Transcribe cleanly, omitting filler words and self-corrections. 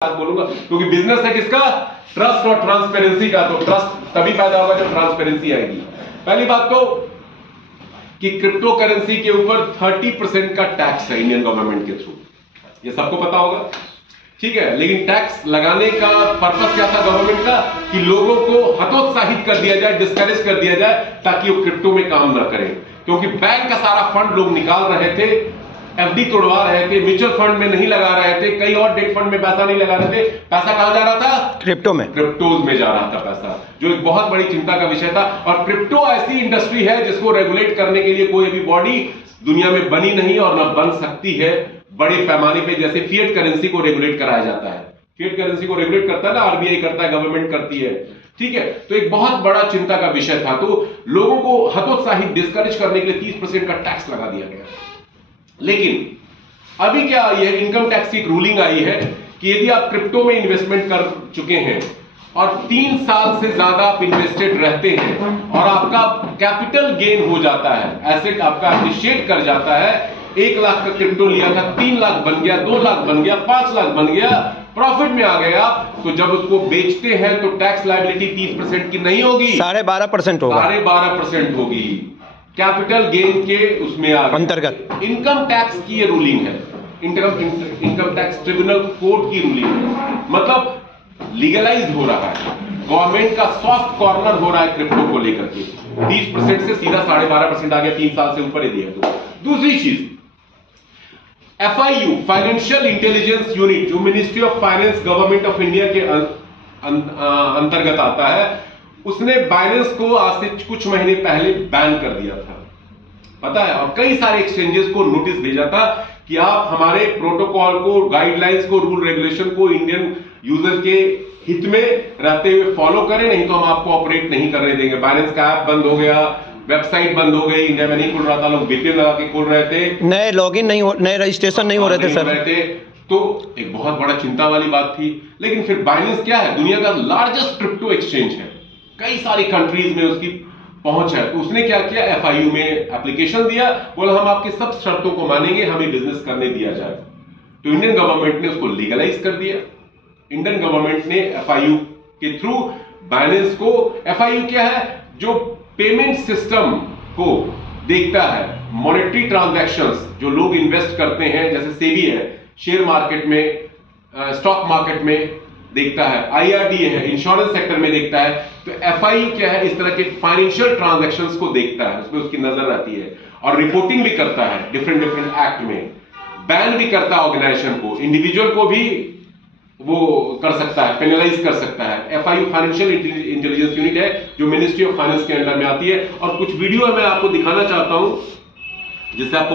बात बोलूंगा, क्योंकि बिजनेस है किसका? ट्रस्ट और ट्रांसपेरेंसी का। तो ट्रस्ट तभी पैदा होगा जब ट्रांसपेरेंसी आएगी। पहली बात तो कि क्रिप्टो करेंसी के ऊपर 30% का टैक्स है इंडियन गवर्नमेंट के थ्रू, ये सबको पता होगा, ठीक है। लेकिन टैक्स लगाने का पर्पस क्या था गवर्नमेंट का? कि लोगों को हतोत्साहित कर दिया जाए, डिस्करेज कर दिया जाए, ताकि वो क्रिप्टो में काम ना करें। क्योंकि बैंक का सारा फंड लोग निकाल रहे थे, एफडी तोड़वा रहे थे, म्यूचुअल फंड में नहीं लगा रहे थे, कई और डेट फंड में पैसा नहीं लगा रहे थे। पैसा कहां जा रहा था? क्रिप्टो में, क्रिप्टोज में जा रहा था पैसा, जो एक बहुत बड़ी चिंता का विषय था। और क्रिप्टो ऐसी इंडस्ट्री है जिसको रेगुलेट करने के लिए कोई अभी बॉडी दुनिया में बनी नहीं और न बन सकती है बड़े पैमाने पे। जैसे फिएट करेंसी को रेगुलेट कराया जाता है, फिएट करेंसी को रेगुलेट करता है ना आरबीआई करता है, गवर्नमेंट करती है, ठीक है। तो एक बहुत बड़ा चिंता का विषय था। तो लोगों को हतोत्साहित डिस्करेज करने के लिए 30% का टैक्स लगा दिया गया। लेकिन अभी क्या आई है? इनकम टैक्स की एक रूलिंग आई है कि यदि आप क्रिप्टो में इन्वेस्टमेंट कर चुके हैं और 3 साल से ज्यादा आप इन्वेस्टेड रहते हैं और आपका कैपिटल गेन हो जाता है, एसेट आपका अप्रिशिएट कर जाता है, 1 लाख का क्रिप्टो लिया था 3 लाख बन गया, 2 लाख बन गया, 5 लाख बन गया, प्रॉफिट में आ गया, तो जब उसको बेचते हैं तो टैक्स लायबिलिटी 30% की नहीं होगी, 12.5% होगा, 12.5% होगी कैपिटल गेन के उसमें अंतर्गत। इनकम टैक्स की ये रूलिंग है, इनकम टैक्स ट्रिब्यूनल कोर्ट की रूलिंग है। मतलब लीगलाइज हो रहा है, गवर्नमेंट का सॉफ्ट कॉर्नर हो रहा है क्रिप्टो को लेकर के। 30% से सीधा 12.5% आ गया, 3 साल से ऊपर ही दिया। तो दूसरी चीज, FIU फाइनेंशियल इंटेलिजेंस यूनिट, जो ministry of finance government of India के अंतर्गत आता है, उसने बाइनेंस को आज से कुछ महीने पहले बैन कर दिया था, पता है। और कई सारे एक्सचेंजेस को नोटिस भेजा था कि आप हमारे प्रोटोकॉल को, गाइडलाइंस को, रूल रेगुलेशन को इंडियन यूजर के हित में रहते हुए फॉलो करें, नहीं तो हम आपको ऑपरेट नहीं करने देंगे। बाइनेंस का ऐप बंद हो गया, वेबसाइट बंद हो गई, इंडिया में नहीं खुल रहा था, लोग VPN लगा के खोल रहे थे, नए लॉगिन नहीं हो, नए रजिस्ट्रेशन नहीं हो रहे थे सर। तो एक बहुत बड़ा चिंता वाली बात थी। लेकिन फिर बाइनेंस क्या है? दुनिया का लार्जेस्ट क्रिप्टो एक्सचेंज है, कई सारी कंट्रीज में उसकी पहुंच है। तो उसने क्या किया? FIU में एप्लीकेशन दिया, बोला हम आपकी सब शर्तों को मानेंगे, हमें बिजनेस करने दिया जाए। तो इंडियन गवर्नमेंट ने उसको लीगलाइज कर दिया। इंडियन गवर्नमेंट ने FIU के थ्रू बाइनेंस को, FIU क्या है? जो पेमेंट सिस्टम को देखता है, मॉनेटरी ट्रांजैक्शंस जो लोग इन्वेस्ट करते हैं, जैसे सेबी है शेयर मार्केट में, स्टॉक मार्केट में देखता है, IRDA है इंश्योरेंस सेक्टर में देखता है। तो FIU क्या है? इस तरह के फाइनेंशियल ट्रांजैक्शंस को देखता है, उसमें उसकी नजर रहती है और रिपोर्टिंग भी करता है डिफरेंट एक्ट में, बैन भी करता है ऑर्गेनाइजेशन को, इंडिविजुअल को भी वो कर सकता है, पेनलाइज कर सकता है। FIU फाइनेंशियल इंटेलिजेंस यूनिट है जो मिनिस्ट्री ऑफ फाइनेंस के अंडर में आती है। और कुछ वीडियो मैं आपको दिखाना चाहता हूं जिससे आपको